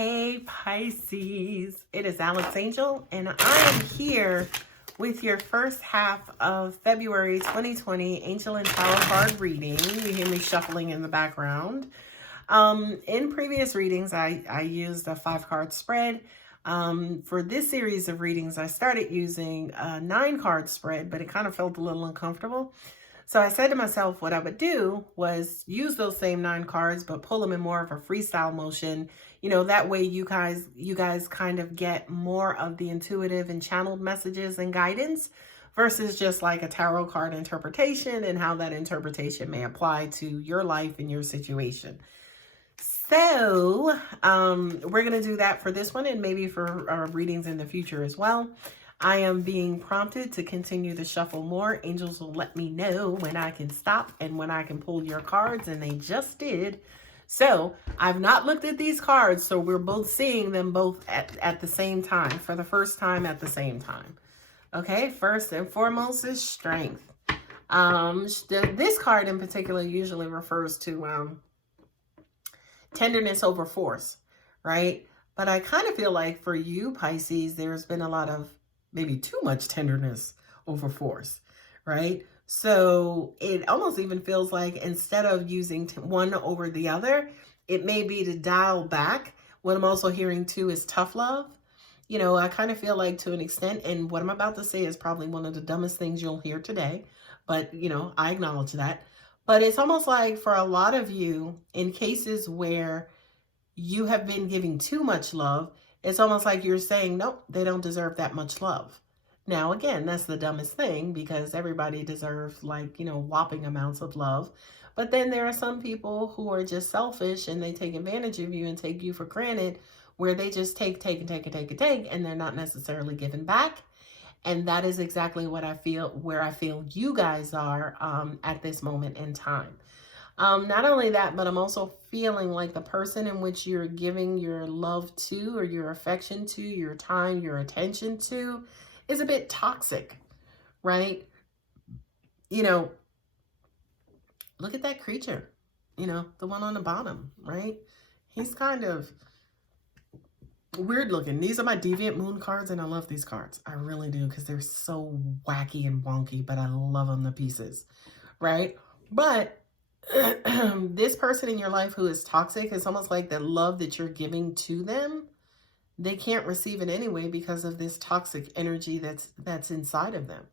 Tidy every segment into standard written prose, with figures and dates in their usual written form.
Hey Pisces, it is Alex Angel, and I am here with your first half of February 2020 Angel and Tarot card reading. You hear me shuffling in the background. In previous readings, I used a 5-card spread. For this series of readings, I started using a 9-card spread, but it kind of felt a little uncomfortable. So I said to myself, what I would do was use those same 9 cards, but pull them in more of a freestyle motion. You know, that way you guys kind of get more of the intuitive and channeled messages and guidance versus just like a tarot card interpretation and how that interpretation may apply to your life and your situation. So we're going to do that for this one and maybe for readings in the future as well. I am being prompted to continue to shuffle more. Angels will let me know when I can stop and when I can pull your cards, and they just did. So I've not looked at these cards, so we're both seeing them both at the same time, for the first time at the same time. Okay, first and foremost is strength. This card in particular usually refers to tenderness over force, right? But I kind of feel like for you, Pisces, there's been a lot of maybe too much tenderness over force, right? So it almost even feels like instead of using one over the other, it may be to dial back. What I'm also hearing too is tough love. You know, I kind of feel like to an extent, and what I'm about to say is probably one of the dumbest things you'll hear today, but you know, I acknowledge that. But it's almost like for a lot of you, in cases where you have been giving too much love, it's almost like you're saying, nope, they don't deserve that much love. Now, again, that's the dumbest thing because everybody deserves like, you know, whopping amounts of love. But then there are some people who are just selfish and they take advantage of you and take you for granted, where they just take, and they're not necessarily giving back. And that is exactly what I feel, where I feel you guys are at this moment in time. Not only that, but I'm also feeling like the person in which you're giving your love to, or your affection to, your time, your attention to, is a bit toxic, right? You know, look at that creature, you know, the one on the bottom, right? He's kind of weird looking. These are my Deviant Moon cards, and I love these cards. I really do, because they're so wacky and wonky, but I love them to pieces, right? But this person in your life who is toxic, is almost like the love that you're giving to them, they can't receive it anyway because of this toxic energy that's inside of them.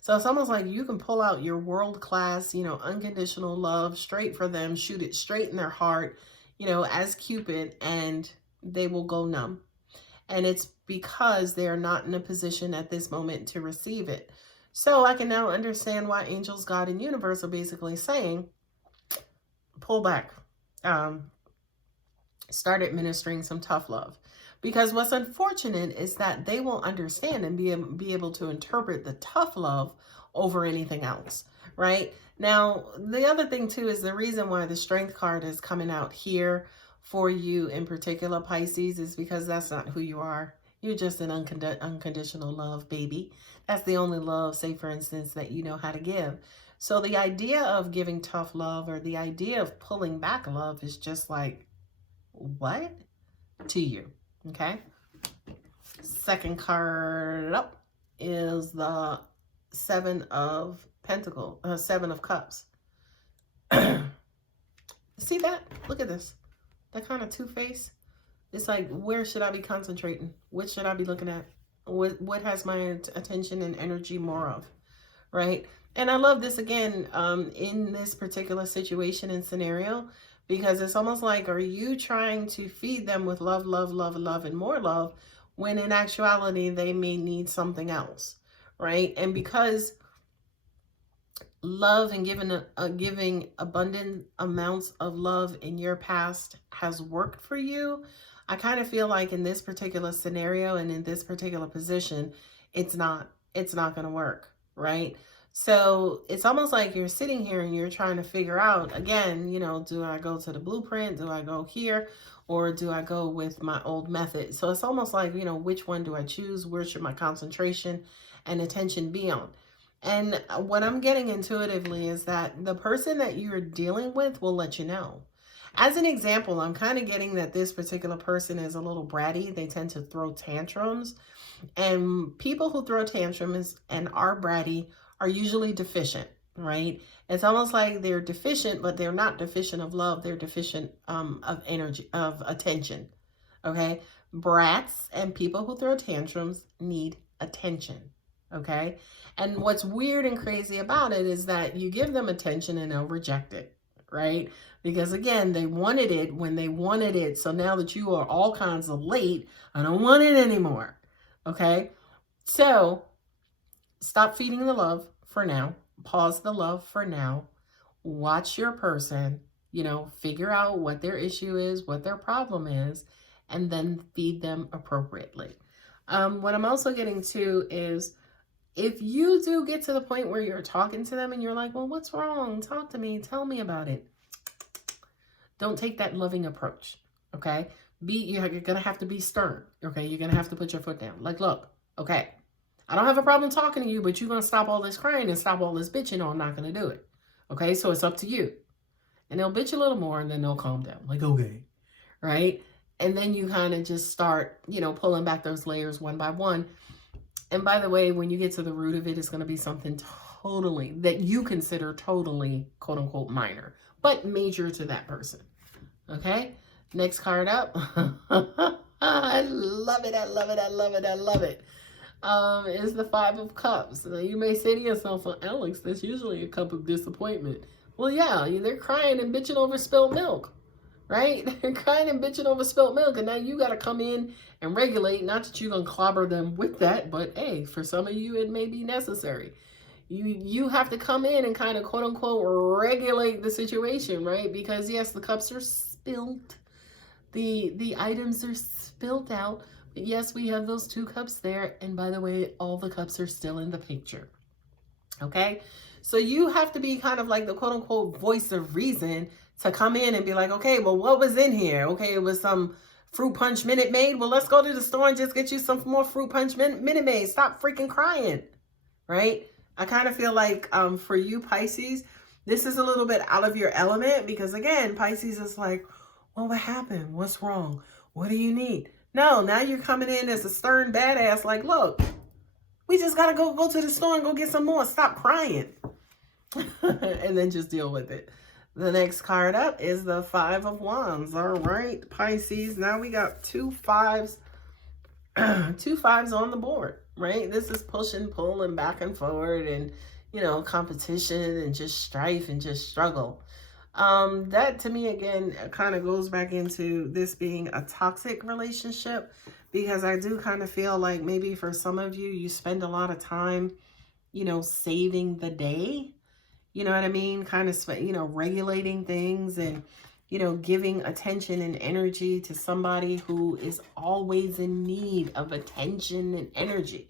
So it's almost like you can pull out your world-class, you know, unconditional love straight for them, shoot it straight in their heart, you know, as Cupid, and they will go numb. And it's because they're not in a position at this moment to receive it. So I can now understand why angels, God, and universe are basically saying, pull back, start administering some tough love. Because what's unfortunate is that they will understand and be able to interpret the tough love over anything else, right? Now, the other thing too is the reason why the strength card is coming out here for you in particular, Pisces, is because that's not who you are. You're just an unconditional love baby. That's the only love, say for instance, that you know how to give. So the idea of giving tough love, or the idea of pulling back love, is just like, what? To you, okay? Second card up is the 7 of Pentacles, 7 of Cups. See that? Look at this. That kind of two-face. It's like, where should I be concentrating? What should I be looking at? What has my attention and energy more of, right? And I love this again in this particular situation and scenario, because it's almost like, are you trying to feed them with love, love, love, love, and more love, when in actuality they may need something else, right? And because love and giving abundant amounts of love in your past has worked for you, I kind of feel like in this particular scenario and in this particular position, it's not going to work, right? So it's almost like you're sitting here and you're trying to figure out, again, you know, do I go to the blueprint? Do I go here? Or do I go with my old method? So it's almost like, you know, which one do I choose? Where should my concentration and attention be on? And what I'm getting intuitively is that the person that you're dealing with will let you know. As an example, I'm kind of getting that this particular person is a little bratty. They tend to throw tantrums. And people who throw tantrums and are bratty are usually deficient, right? It's almost like they're deficient, but they're not deficient of love. They're deficient of energy, of attention, okay? Brats and people who throw tantrums need attention, okay? And what's weird and crazy about it is that you give them attention and they'll reject it, right? Because again, they wanted it when they wanted it. So now that you are all kinds of late, I don't want it anymore. Okay, so stop feeding the love for now. Pause the love for now. Watch your person, you know, figure out what their issue is, what their problem is, and then feed them appropriately. What I'm also getting to is if you do get to the point where you're talking to them and you're like, well, what's wrong? Talk to me. Tell me about it. Don't take that loving approach, okay? You're going to have to be stern, okay? You're going to have to put your foot down. Like, look, okay, I don't have a problem talking to you, but you're going to stop all this crying and stop all this bitching or I'm not going to do it, okay? So it's up to you. And they'll bitch a little more and then they'll calm down. Like, okay, right? And then you kind of just start, you know, pulling back those layers one by one. And by the way, when you get to the root of it, it's going to be something totally that you consider totally, quote unquote, minor, but major to that person, okay? Next card up. I love it. I love it. I love it. I love it. Is the Five of Cups. Now you may say to yourself, well, Alex, that's usually a cup of disappointment. Well, yeah, they're crying and bitching over spilled milk, right? They're crying and bitching over spilled milk. And now you got to come in and regulate. Not that you're going to clobber them with that, but hey, for some of you, it may be necessary. You have to come in and kind of, quote unquote, regulate the situation, right? Because yes, the cups are spilled. The items are spilled out. But yes, we have those 2 cups there. And by the way, all the cups are still in the picture. Okay? So you have to be kind of like the quote unquote voice of reason to come in and be like, okay, well, what was in here? Okay, it was some fruit punch Minute Maid. Well, let's go to the store and just get you some more fruit punch Minute Maid. Stop freaking crying. Right? I kind of feel like for you, Pisces, this is a little bit out of your element because again, Pisces is like, well, what happened? What's wrong? What do you need? No, now you're coming in as a stern badass like, look, we just got to go to the store and go get some more. Stop crying. And then just deal with it. The next card up is the Five of Wands. All right, Pisces. Now we got 2 fives, 2 fives on the board, right? This is push and pull and back and forward and, you know, competition and just strife and just struggle. That to me, again, kind of goes back into this being a toxic relationship because I do kind of feel like maybe for some of you, you spend a lot of time, you know, saving the day, you know what I mean? Kind of, you know, regulating things and, you know, giving attention and energy to somebody who is always in need of attention and energy.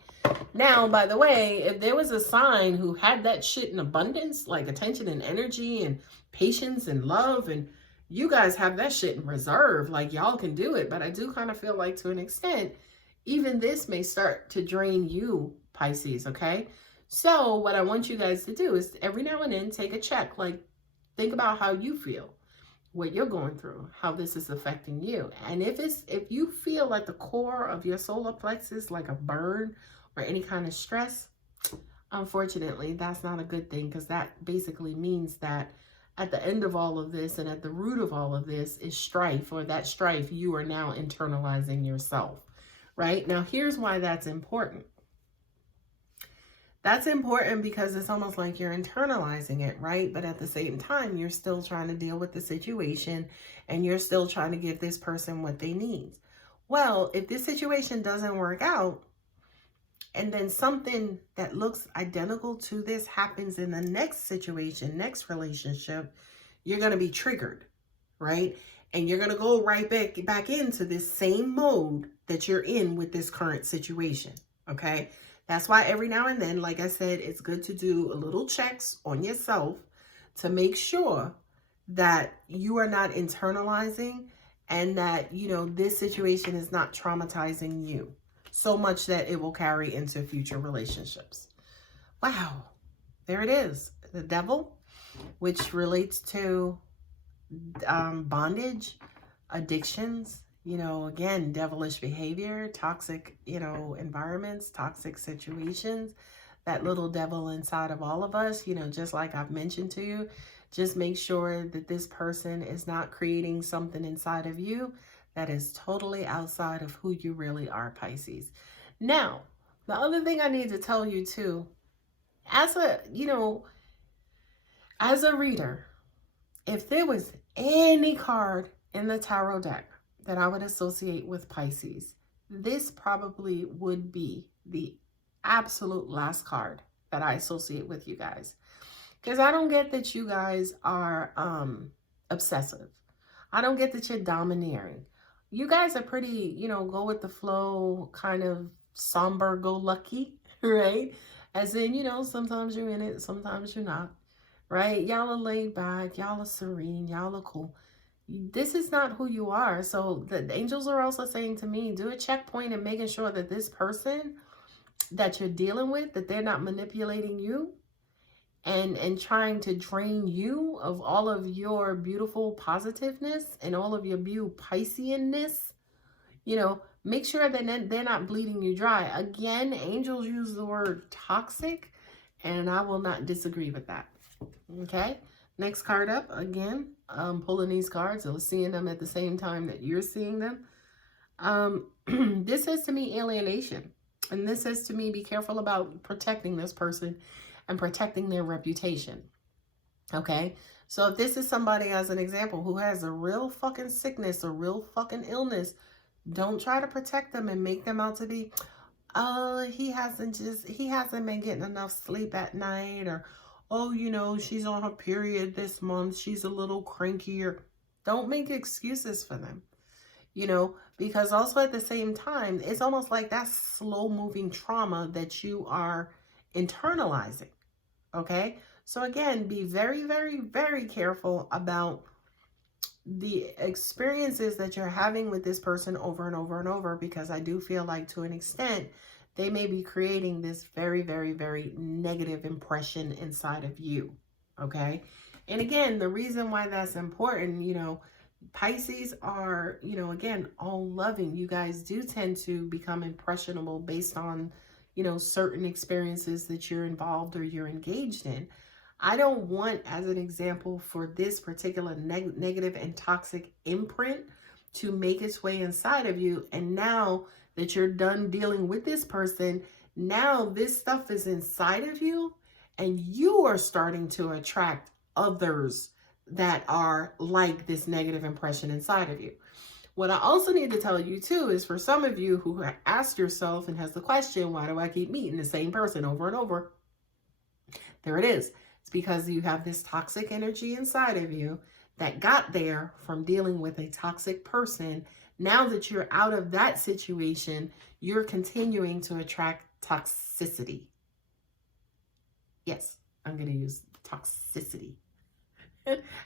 Now, by the way, if there was a sign who had that shit in abundance, like attention and energy and patience and love, and you guys have that shit in reserve, like y'all can do it. But I do kind of feel like to an extent, even this may start to drain you, Pisces, okay? So what I want you guys to do is every now and then take a check, like think about how you feel, what you're going through, how this is affecting you. And if you feel at the core of your solar plexus like a burn or any kind of stress, unfortunately, that's not a good thing because that basically means that at the end of all of this and at the root of all of this is strife, or that strife you are now internalizing yourself, right? Now, here's why that's important. That's important because it's almost like you're internalizing it, right? But at the same time, you're still trying to deal with the situation and you're still trying to give this person what they need. Well, if this situation doesn't work out and then something that looks identical to this happens in the next situation, next relationship, you're going to be triggered, right? And you're going to go right back into this same mode that you're in with this current situation, okay? That's why every now and then, like I said, it's good to do a little checks on yourself to make sure that you are not internalizing and that, you know, this situation is not traumatizing you so much that it will carry into future relationships. Wow. There it is. The Devil, which relates to bondage, addictions, you know, again, devilish behavior, toxic, you know, environments, toxic situations, that little devil inside of all of us, you know, just like I've mentioned to you, just make sure that this person is not creating something inside of you that is totally outside of who you really are, Pisces. Now, the other thing I need to tell you too, as a, you know, as a reader, if there was any card in the tarot deck that I would associate with Pisces, this probably would be the absolute last card that I associate with you guys. Because I don't get that you guys are obsessive. I don't get that you're domineering. You guys are pretty, you know, go with the flow, kind of somber, go lucky, right? As in, you know, sometimes you're in it, sometimes you're not, right? Y'all are laid back, y'all are serene, y'all are cool. This is not who you are. So the angels are also saying to me, do a checkpoint and making sure that this person that you're dealing with, that they're not manipulating you and trying to drain you of all of your beautiful positiveness and all of your beautiful Pisceanness. You know, make sure that they're not bleeding you dry. Again, angels use the word toxic, and I will not disagree with that. Okay, next card up. Again, I'm pulling these cards or seeing them at the same time that you're seeing them. This says to me alienation. And this says to me, be careful about protecting this person and protecting their reputation. Okay, so if this is somebody, as an example, who has a real fucking sickness, a real fucking illness, don't try to protect them and make them out to be, oh, he hasn't been getting enough sleep at night, or, oh, you know, she's on her period this month, she's a little crankier. Don't make excuses for them, you know, because also at the same time, it's almost like that slow moving trauma that you are internalizing. Okay, so again, be very, very, very careful about the experiences that you're having with this person over and over and over, because I do feel like to an extent they may be creating this very, very, very negative impression inside of you. Okay, and again, the reason why that's important, you know, Pisces are, you know, again, all loving. You guys do tend to become impressionable based on, you know, certain experiences that you're involved or you're engaged in. I don't want, as an example, for this particular negative and toxic imprint to make its way inside of you. And now that you're done dealing with this person, now this stuff is inside of you and you are starting to attract others that are like this negative impression inside of you. What I also need to tell you too is, for some of you who have asked yourself and has the question, why do I keep meeting the same person over and over? There it is. It's because you have this toxic energy inside of you that got there from dealing with a toxic person. Now that you're out of that situation, you're continuing to attract toxicity. Yes, I'm going to use toxicity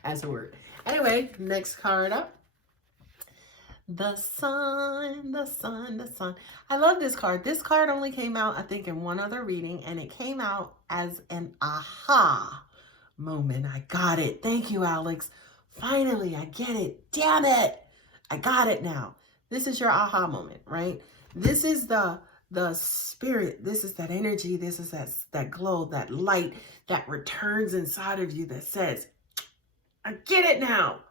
as a word. Anyway, next card up. The sun, the sun, the sun. I love this card. This card only came out, I think, in one other reading, and it came out as an aha moment. I got it. Thank you, Alex. Finally, I get it. Damn it. I got it now. This is your aha moment, right? This is the spirit. This is that energy. This is that glow, that light that returns inside of you that says, I get it now.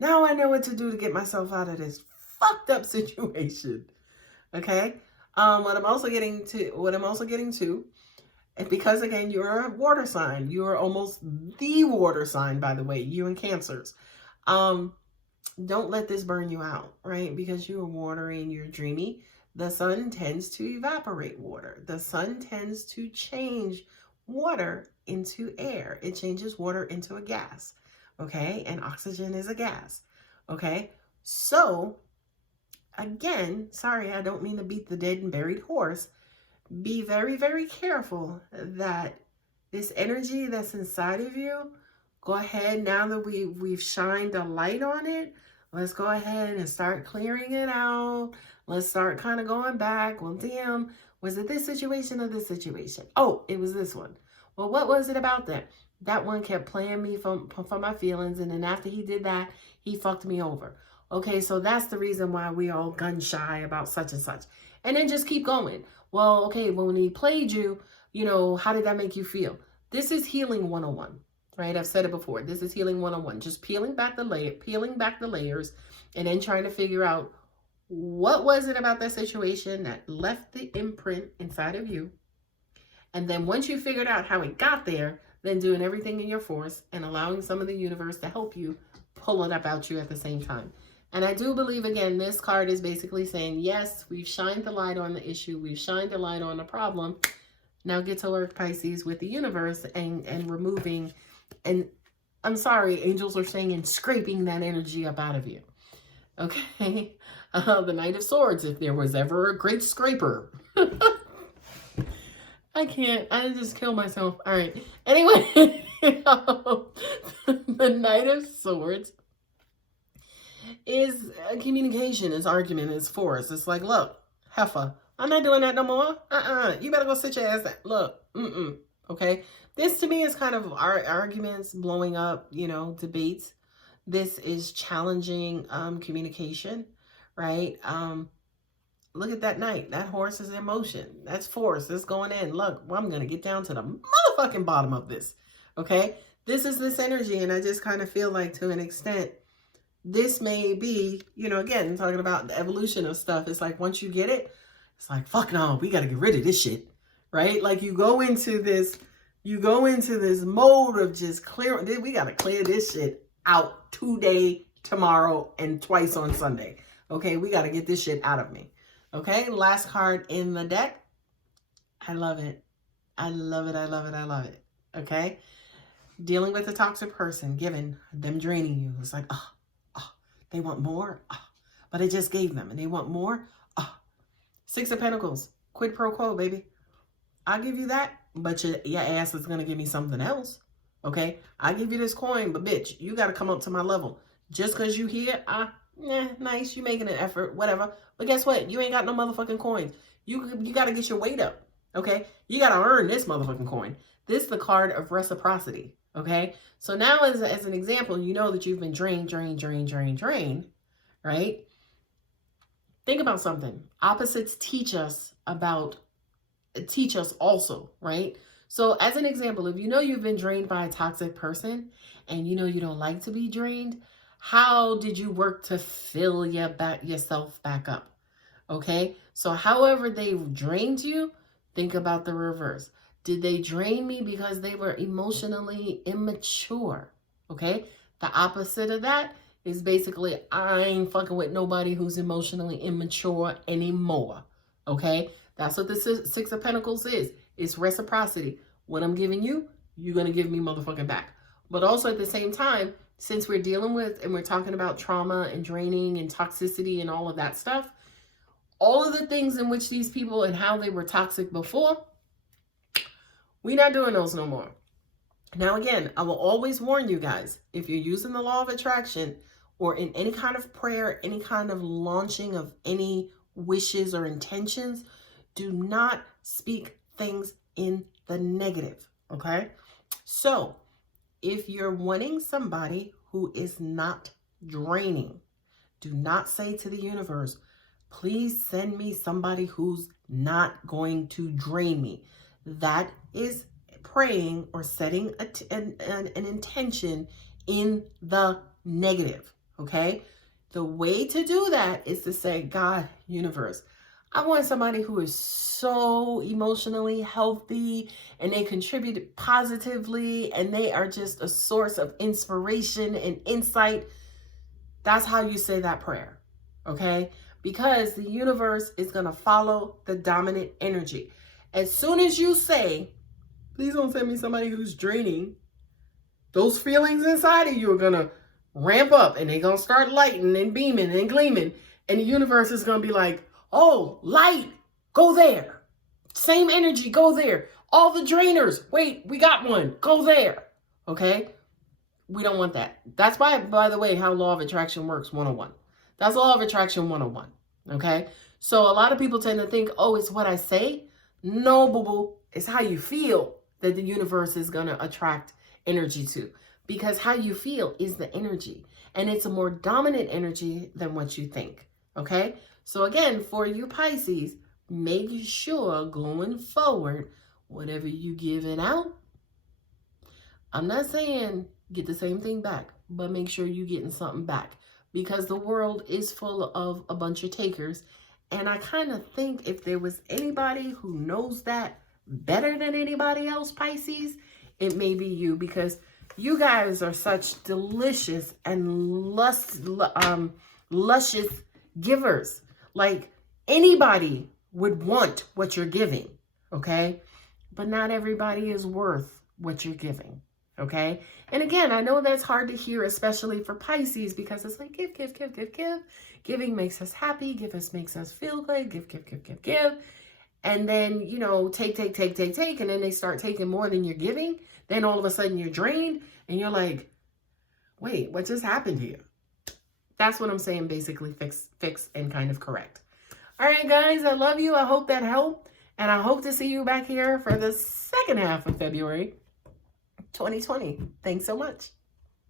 Now I know what to do to get myself out of this fucked up situation. Okay. What I'm also getting to, and because again, you're a water sign, you're almost the water sign, by the way, you and Cancers. Don't let this burn you out, right? Because you are watery and you're dreamy. The sun tends to evaporate water. The sun tends to change water into air. It changes water into a gas. Okay. And oxygen is a gas. Okay. So again, sorry, I don't mean to beat the dead and buried horse. Be very, very careful that this energy that's inside of you, go ahead, now that we've shined a light on it, let's go ahead and start clearing it out. Let's start kind of going back. Well, damn, was it this situation or this situation? Oh, it was this one. Well, what was it about that? That one kept playing me for my feelings. And then after he did that, he fucked me over. Okay, so that's the reason why we all gun shy about such and such. And then just keep going. Well, okay, well, when he played you, you know, how did that make you feel? This is healing 101, right? I've said it before. This is healing 101. Just peeling back the layers, and then trying to figure out what was it about that situation that left the imprint inside of you. And then once you figured out how it got there, then doing everything in your force and allowing some of the universe to help you pull it up out you at the same time. And I do believe, again, this card is basically saying, yes, we've shined the light on the issue. We've shined the light on the problem. Now get to work, Pisces, with the universe and removing, and I'm sorry, angels are saying, and scraping that energy up out of you. Okay? The Knight of Swords, if there was ever a great scraper. I can't. I just kill myself. All right. Anyway, the Knight of Swords is communication, is argument, is force. It's like, look, heifer, I'm not doing that no more. You better go sit your ass down. Look, okay? This to me is kind of arguments, blowing up, you know, debates. This is challenging communication, right? Look at that knight. That horse is in motion. That's force. It's going in. Look, well, I'm going to get down to the motherfucking bottom of this. Okay? This is this energy. And I just kind of feel like, to an extent, this may be, you know, again, talking about the evolution of stuff. It's like, once you get it, it's like, fuck no, we got to get rid of this shit. Right? Like, you go into this mode of just clearing. We got to clear this shit out today, tomorrow, and twice on Sunday. Okay? We got to get this shit out of me. Okay, last card in the deck. I love it. I love it. I love it. I love it. Okay, dealing with a toxic person, giving them, draining you. It's like, they want more, but I just gave them, and they want more. Six of Pentacles, quid pro quo, baby. I'll give you that, but your ass is gonna give me something else. Okay, I give you this coin, but bitch, you got to come up to my level. Just because you here, nice, you making an effort, whatever. But guess what? You ain't got no motherfucking coins. You got to get your weight up, okay? You got to earn this motherfucking coin. This is the card of reciprocity, okay? So now as an example, you know that you've been drained, right? Think about something. Opposites teach us also, right? So as an example, if you know you've been drained by a toxic person and you know you don't like to be drained, how did you work to fill yourself back up? Okay, so however they drained you, think about the reverse. Did they drain me because they were emotionally immature? Okay, the opposite of that is basically, I ain't fucking with nobody who's emotionally immature anymore. Okay, that's what the Six of Pentacles is. It's reciprocity. What I'm giving you, you're going to give me motherfucking back. But also at the same time, since we're dealing with and we're talking about trauma and draining and toxicity and all of that stuff, all of the things in which these people and how they were toxic before, we're not doing those no more. Now, again, I will always warn you guys, if you're using the law of attraction or in any kind of prayer, any kind of launching of any wishes or intentions, do not speak things in the negative, okay? So, if you're wanting somebody who is not draining, do not say to the universe, please send me somebody who's not going to drain me. That is praying or setting an intention in the negative, okay? The way to do that is to say, God, universe, I want somebody who is so emotionally healthy and they contribute positively and they are just a source of inspiration and insight. That's how you say that prayer, okay? Because the universe is going to follow the dominant energy. As soon as you say, please don't send me somebody who's draining, those feelings inside of you are going to ramp up and they're going to start lighting and beaming and gleaming. And the universe is going to be like, oh, light, go there. Same energy, go there. All the drainers, wait, we got one, go there. Okay? We don't want that. That's why, by the way, how law of attraction works 101. That's law of attraction 101. Okay? So a lot of people tend to think, oh, it's what I say. No, boo-boo. It's how you feel that the universe is going to attract energy to, because how you feel is the energy, and it's a more dominant energy than what you think. Okay. So again, for you Pisces, make sure going forward, whatever you giving out, I'm not saying get the same thing back, but make sure you're getting something back, because the world is full of a bunch of takers. And I kind of think if there was anybody who knows that better than anybody else, Pisces, it may be you, because you guys are such delicious and luscious givers. Like, anybody would want what you're giving, okay? But not everybody is worth what you're giving, okay? And again, I know that's hard to hear, especially for Pisces, because it's like give, give, give, give, give. Giving makes us happy. Makes us feel good. Give, give, give, give, give. And then, you know, take. And then they start taking more than you're giving. Then all of a sudden you're drained and you're like, wait, what just happened here? That's what I'm saying, basically fix and kind of correct. All right, guys, I love you. I hope that helped. And I hope to see you back here for the second half of February 2020. Thanks so much.